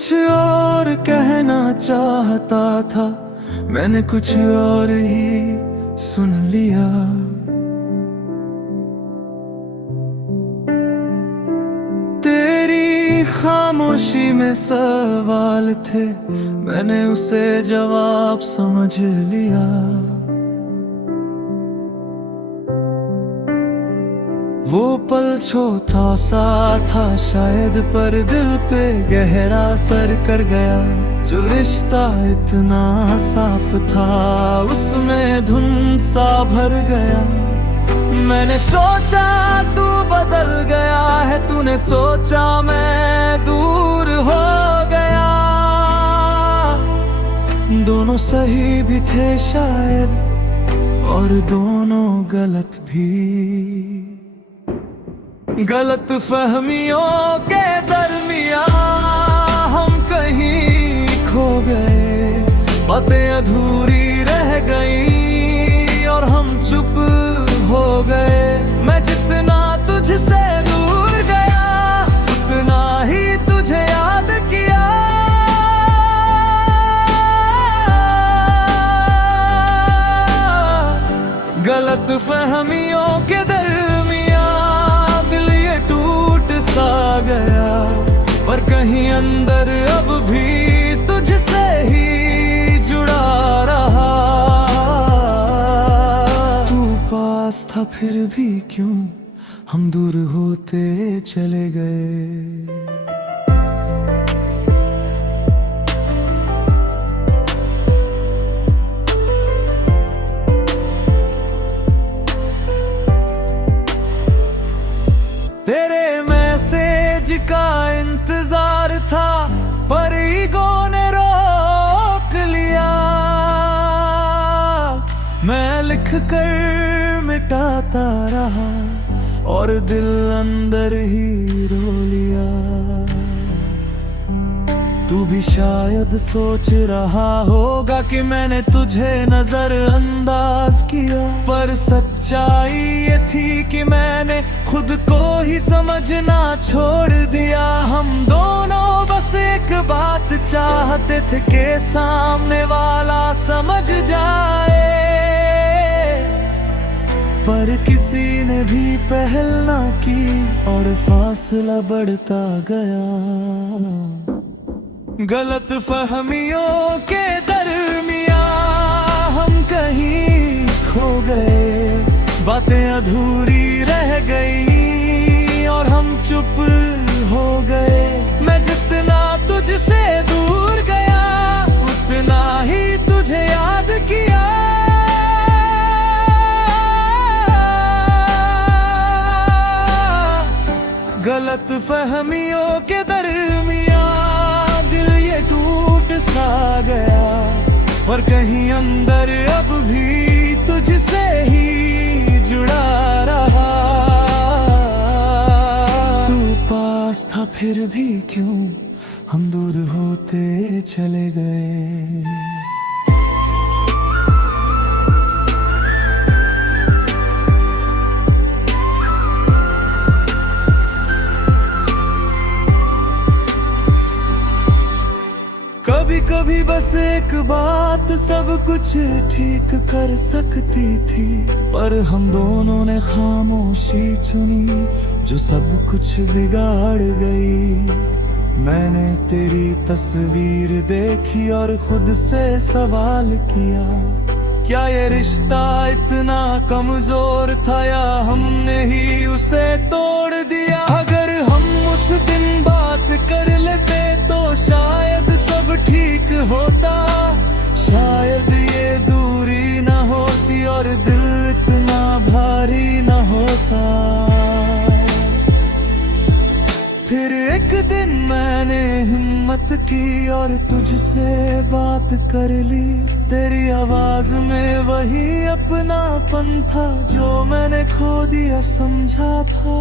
कुछ और कहना चाहता था, मैंने कुछ और ही सुन लिया। तेरी खामोशी में सवाल थे, मैंने उसे जवाब समझ लिया। वो पल छोटा सा था शायद, पर दिल पे गहरा असर कर गया। जो रिश्ता इतना साफ था, उसमें धुंध सा भर गया। मैंने सोचा तू बदल गया है, तूने सोचा मैं दूर हो गया। दोनों सही भी थे शायद, और दोनों गलत भी। गलत फहमियों के दरमिया हम कहीं खो गए। बातें अधूरी रह गई और हम चुप हो गए। मैं जितना तुझसे दूर गया, उतना ही तुझे याद किया। गलत फहमियों के दरमिया गया, पर कहीं अंदर अब भी तुझसे ही जुड़ा रहा। तू पास था फिर भी क्यों हम दूर होते चले गए। तेरे मैसेज का इंतजार था, पर ईगो ने रोक लिया। मैं लिख कर मिटाता रहा, और दिल अंदर ही रो लिया। तू भी शायद सोच रहा होगा कि मैंने तुझे नजरअंदाज किया, पर सच्चाई ये थी कि मैंने खुद को ही समझना छोड़ दिया। हम दोनों बस एक बात चाहते थे कि सामने वाला समझ जाए, पर किसी ने भी पहल ना की और फासला बढ़ता गया। गलत फहमियों के दरमिया हम कहीं खो गए। बातें अधूरी रह गई और हम चुप हो गए। मैं जितना तुझसे दूर गया, उतना ही तुझे याद किया। गलत फहमियों के दरमिया टूट सा गया, पर कहीं अंदर अब भी तुझसे ही जुड़ा रहा। तू पास था फिर भी क्यों हम दूर होते चले गए। कभी कभी बस एक बात सब कुछ ठीक कर सकती थी, पर हम दोनों ने खामोशी चुनी जो सब कुछ बिगाड़ गई। मैंने तेरी तस्वीर देखी और खुद से सवाल किया, क्या ये रिश्ता इतना कमजोर था या हमने ही उसे तोड़ दिया। अगर हम उस दिन बात कर लेते तो शायद सब ठीक होता, शायद ये दूरी न होती और दिल इतना भारी न होता। फिर एक दिन मैंने हिम्मत की और तुझसे बात कर ली। तेरी आवाज में वही अपनापन था जो मैंने खो दिया समझा था।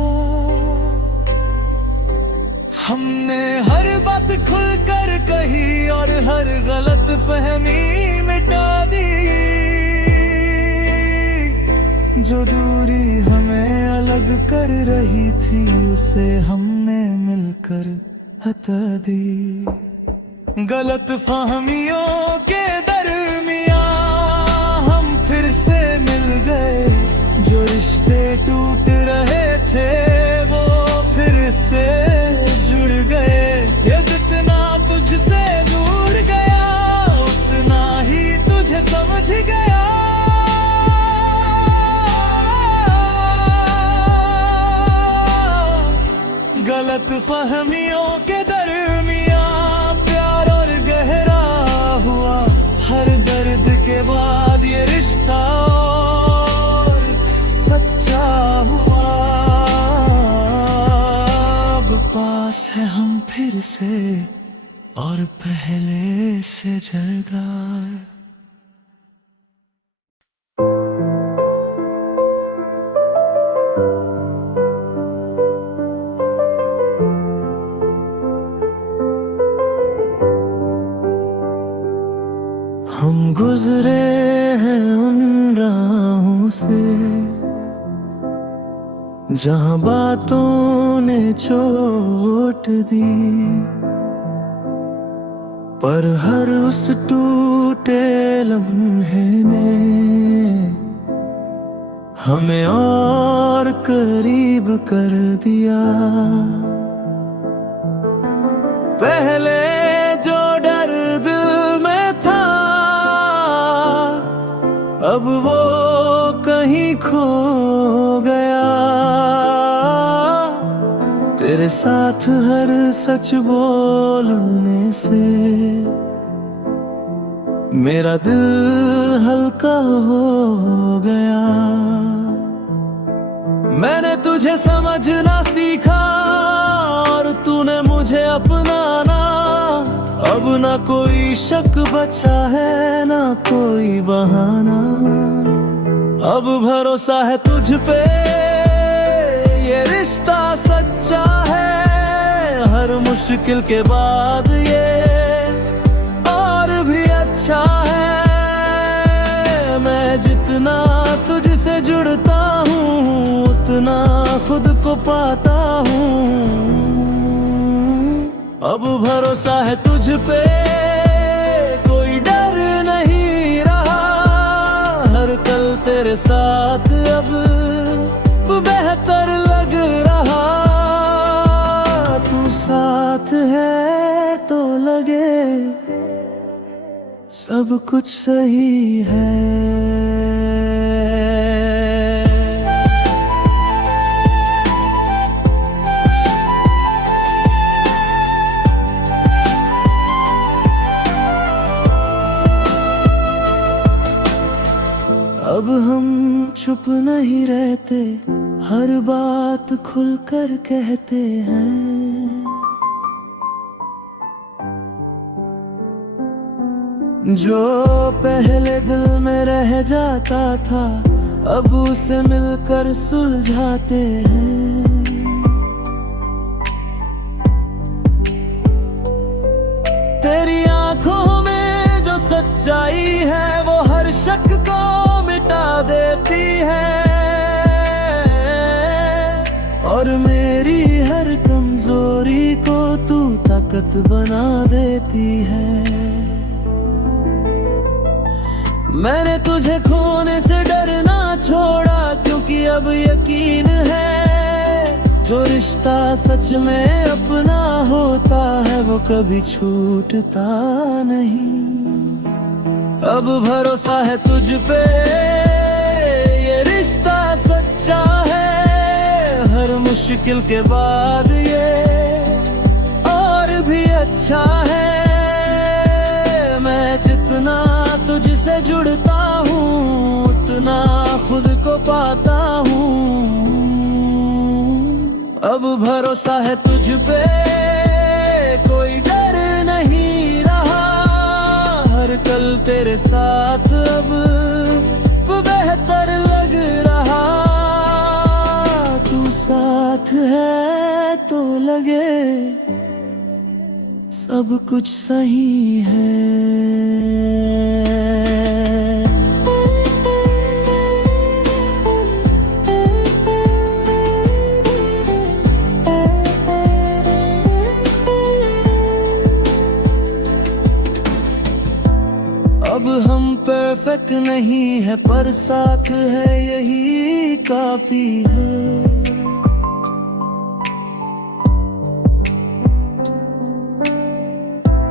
हमने हर बात खुलकर कही और हर गलत फहमी मिटा दी। जो दूरी हमें अलग कर रही थी, उसे हमने मिलकर हटा दी। गलत फहमियों के दरमियां हम फिर से मिल गए। जो रिश्ते टूट रहे थे वो फिर से जुड़ गए। ये जितना तुझसे दूर गया उतना ही तुझे समझ गया। गलत फहमियों के दरमियां प्यार और गहरा हुआ। हर दर्द के बाद ये रिश्ता और सच्चा हुआ। अब पास है हम फिर से और पहले से जगह। हम गुजरे हैं उन राहों से जहां बातों ने चोट दी। पर हर उस टूटे लम्हे ने हमें और करीब कर दिया। पहले जो डर दिल में था अब वो कहीं खो गया। तेरे साथ हर सच बोलने से मेरा दिल हल्का हो गया। मैंने तुझे समझना सीखा और तूने मुझे अपनाना। अब ना कोई शक बचा है ना कोई बहाना। अब भरोसा है तुझ पे ये रिश्ता सच्चा है। हर मुश्किल के बाद ये और भी अच्छा है। मैं जितना तुझसे जुड़ता हूँ उतना खुद को पाता हूँ। अब भरोसा है तुझ पे कोई डर नहीं रहा। हर कल तेरे साथ अब बेहतर लग रहा। तू साथ है तो लगे सब कुछ सही है। अब हम चुप नहीं रहते हर बात खुलकर कहते हैं। जो पहले दिल में रह जाता था अब उसे मिलकर सुलझाते हैं। तेरी आंखों में जो सच्चाई है वो हर शक को मिटा देती है। और मेरी हर कमजोरी को तू ताकत बना देती है। मैंने तुझे खोने से डरना छोड़ा क्योंकि अब यकीन है जो रिश्ता सच में अपना होता है वो कभी छूटता नहीं। अब भरोसा है तुझ पे ये रिश्ता सच्चा है। हर मुश्किल के बाद ये और भी अच्छा है। मैं जितना तुझसे जुड़ता हूँ उतना खुद को पाता हूँ। अब भरोसा है तुझ पे कोई डर नहीं रहा। हर कल तेरे साथ अब बेहतर लग रहा। तू साथ है तो लगे सब कुछ सही है। अब हम परफेक्ट नहीं है पर साथ है यही काफी है।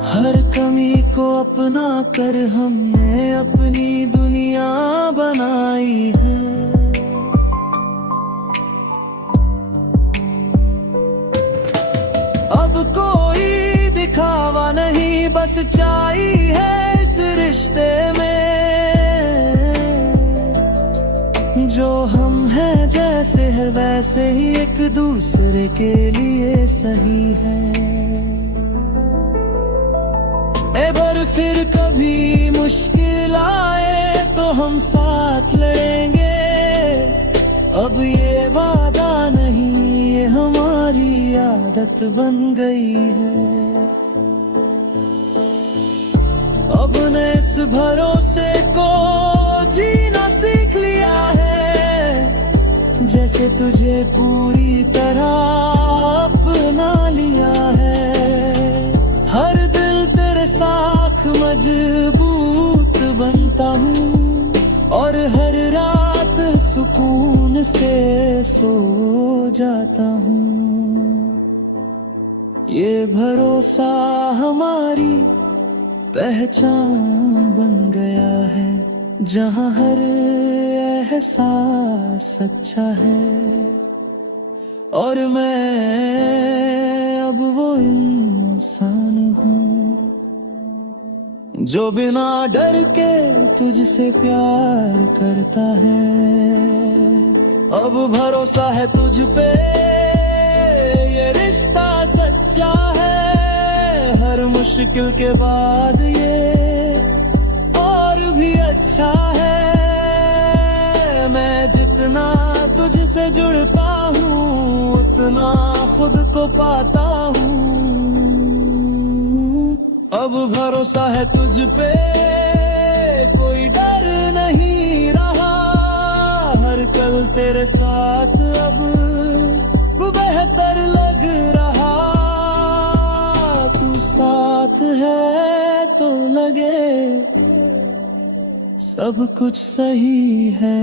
हर कमी को अपना कर हमने अपनी दुनिया बनाई है। अब कोई दिखावा नहीं बस सच्चाई है इस रिश्ते में। जो हम हैं जैसे है वैसे ही एक दूसरे के लिए सही है। पर फिर कभी मुश्किल आए तो हम साथ लड़ेंगे। अब ये वादा नहीं ये हमारी आदत बन गई है। अब ने इस भरोसे को जीना सीख लिया है। जैसे तुझे पूरी तरह अपना लिया है। हर दिल तेरे साथ मजबूत बनता हूँ और हर रात सुकून से सो जाता हूँ। ये भरोसा हमारी पहचान बन गया है। जहाँ हर एहसास सच्चा है और मैं अब वो इंसान हूँ जो बिना डर के तुझसे प्यार करता है। अब भरोसा है तुझ पे ये रिश्ता सच्चा है। हर मुश्किल के बाद ये और भी अच्छा है। मैं जितना तुझसे जुड़ता हूँ उतना खुद को पाता हूँ। अब भरोसा है तुझ पे कोई डर नहीं रहा। हर कल तेरे साथ अब बेहतर लग रहा। तू साथ है तो लगे सब कुछ सही है।